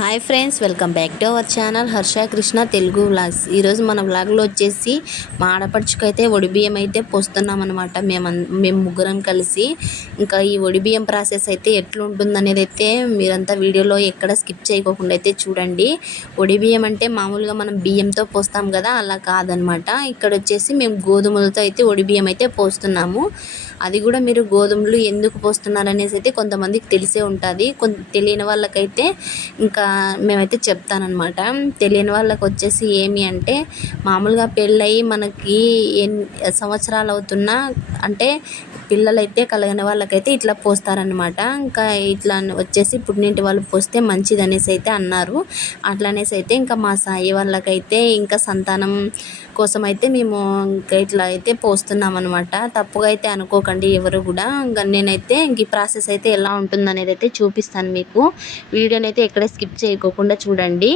Hi friends, welcome back to our channel Harsha Krishna Telugu vlogs. ఈరోజు మన వ్లాగ్లో వచ్చేసి మా ఆడపడుచుకైతే ఒడిబియ్యం అయితే పోస్తున్నాం అనమాట. మేము ముగ్గురం కలిసి. ఇంకా ఈ ఒడిబియ్యం ప్రాసెస్ అయితే ఎట్లుంటుందనేది అయితే మీరంతా వీడియోలో ఎక్కడ స్కిప్ చేయకోకుండా అయితే చూడండి. ఒడిబియ్యం అంటే మామూలుగా మనం బియ్యంతో పోస్తాం కదా, అలా కాదనమాట. ఇక్కడ వచ్చేసి మేము గోధుమలతో అయితే ఒడిబియ్యం అయితే పోస్తున్నాము. అది కూడా మీరు గోధుమలు ఎందుకు పోస్తున్నారు అనేసి అయితే కొంతమందికి తెలిసే ఉంటుంది. తెలియని వాళ్ళకైతే ఇంకా మేమైతే చెప్తానన్నమాట. తెలియని వాళ్ళకి వచ్చేసి ఏమి అంటే, మామూలుగా పెళ్ళయి మనకి సంవత్సరాలు అవుతున్నా అంటే పిల్లలైతే కలగని వాళ్ళకైతే ఇట్లా పోస్తారనమాట. ఇంకా ఇట్లా వచ్చేసి పుట్టినింటి వాళ్ళు పోస్తే మంచిది అనేసి అయితే అన్నారు. అట్లనేసి అయితే ఇంకా మా సాయి వాళ్ళకైతే ఇంకా సంతానం కోసం అయితే మేము ఇంకా ఇట్లా అయితే పోస్తున్నాం అనమాట. తప్పుగా అయితే అనుకోకండి ఎవరు కూడా. ఇంకా నేనైతే ఇంక ఈ ప్రాసెస్ అయితే ఎలా ఉంటుందనేది అయితే చూపిస్తాను మీకు. వీడియోని అయితే ఎక్కడ స్కిప్ చేయకోకుండా చూడండి.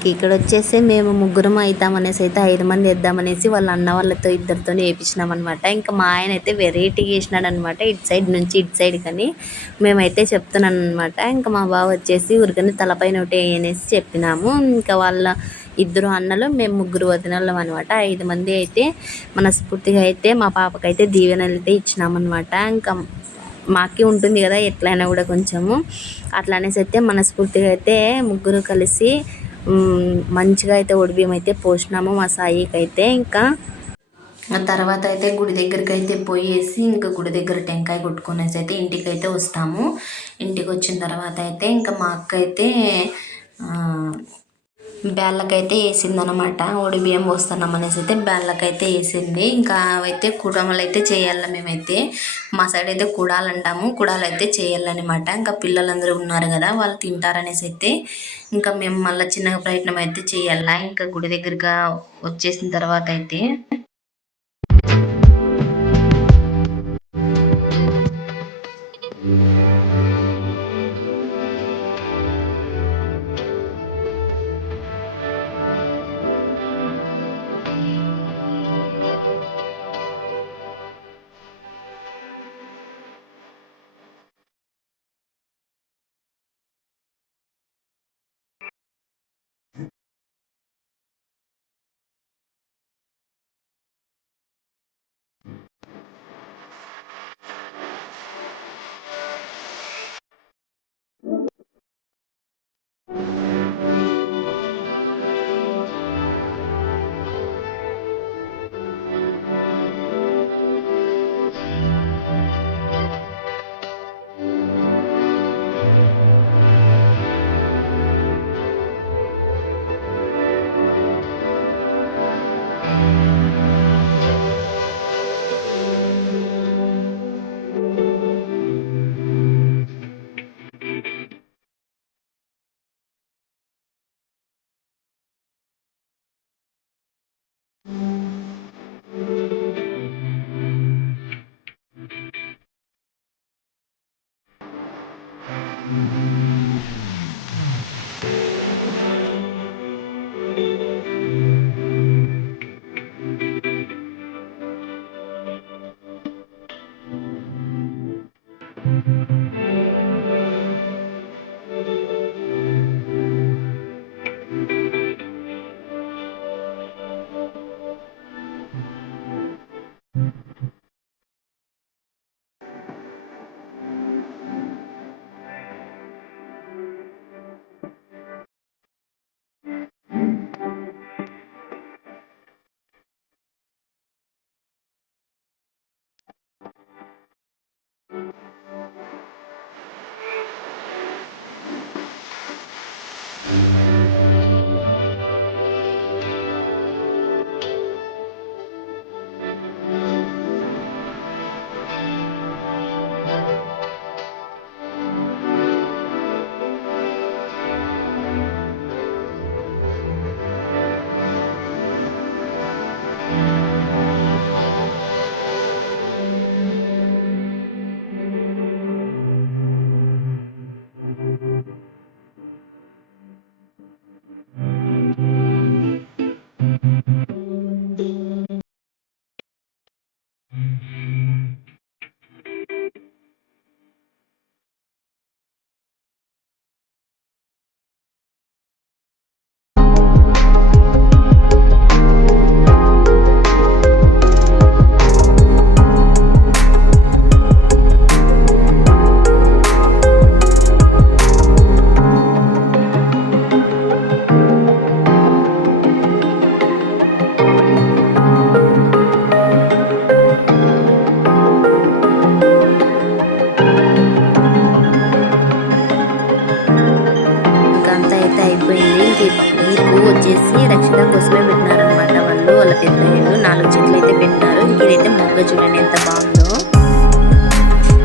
ఇంక ఇక్కడ వచ్చేసి మేము ముగ్గురం అవుతామనేసి అయితే 5 మంది వేద్దామనేసి వాళ్ళ అన్న వాళ్ళతో ఇద్దరితో వేయించినాం అనమాట. ఇంకా మా ఆయన అయితే వెరైటీగా వేసినాడు అనమాట, ఇటు సైడ్ నుంచి ఇటు సైడ్ కానీ మేమైతే చెప్తున్నాను అనమాట. ఇంకా మా బావ వచ్చేసి ఊరికని తలపైన ఒకటి అనేసి చెప్పినాము. ఇంకా వాళ్ళ ఇద్దరు అన్నలు మేము ముగ్గురు వదినళ్ళం అనమాట. 5 మంది అయితే మనస్ఫూర్తిగా అయితే మా పాపకైతే దీవెనలు అయితే ఇచ్చినామన్నమాట. ఇంకా మాకి ఉంటుంది కదా ఎట్లయినా కూడా కొంచెము అట్లా అయితే మనస్ఫూర్తిగా అయితే ముగ్గురు కలిసి మంచిగా అయితే ఒడిబియ్యం అయితే పోసినాము మా సాయికి అయితే. ఇంకా తర్వాత అయితే గుడి దగ్గరికి అయితే పోయేసి ఇంకా గుడి దగ్గర టెంకాయ కొట్టుకునేసి అయితే ఇంటికి అయితే వస్తాము. ఇంటికి వచ్చిన తర్వాత అయితే ఇంకా మా అక్క అయితే బేళ్ళకైతే వేసిందనమాట. బియ్యం పోస్తున్నాం అనేసి అయితే బేళ్ళకైతే వేసింది. ఇంకా అవైతే కుడమలు అయితే చేయాలి మేమైతే. మా సైడ్ అయితే కుడాలు అంటాము, కుడాలు అయితే చేయాలన్నమాట. ఇంకా పిల్లలందరూ ఉన్నారు కదా వాళ్ళు తింటారనేసి అయితే ఇంకా మేము మళ్ళీ చిన్నగా ప్రయత్నం అయితే చేయాలా. ఇంకా గుడి దగ్గరగా వచ్చేసిన తర్వాత అయితే వచ్చేసి రక్షణ కోసమే పెట్టినారనమాట. వాళ్ళు వాళ్ళ పెద్దలు 4 చెట్లు అయితే పెట్టినారు. ఇదైతే మొగ్గ చూడండి ఎంత బాగుంది.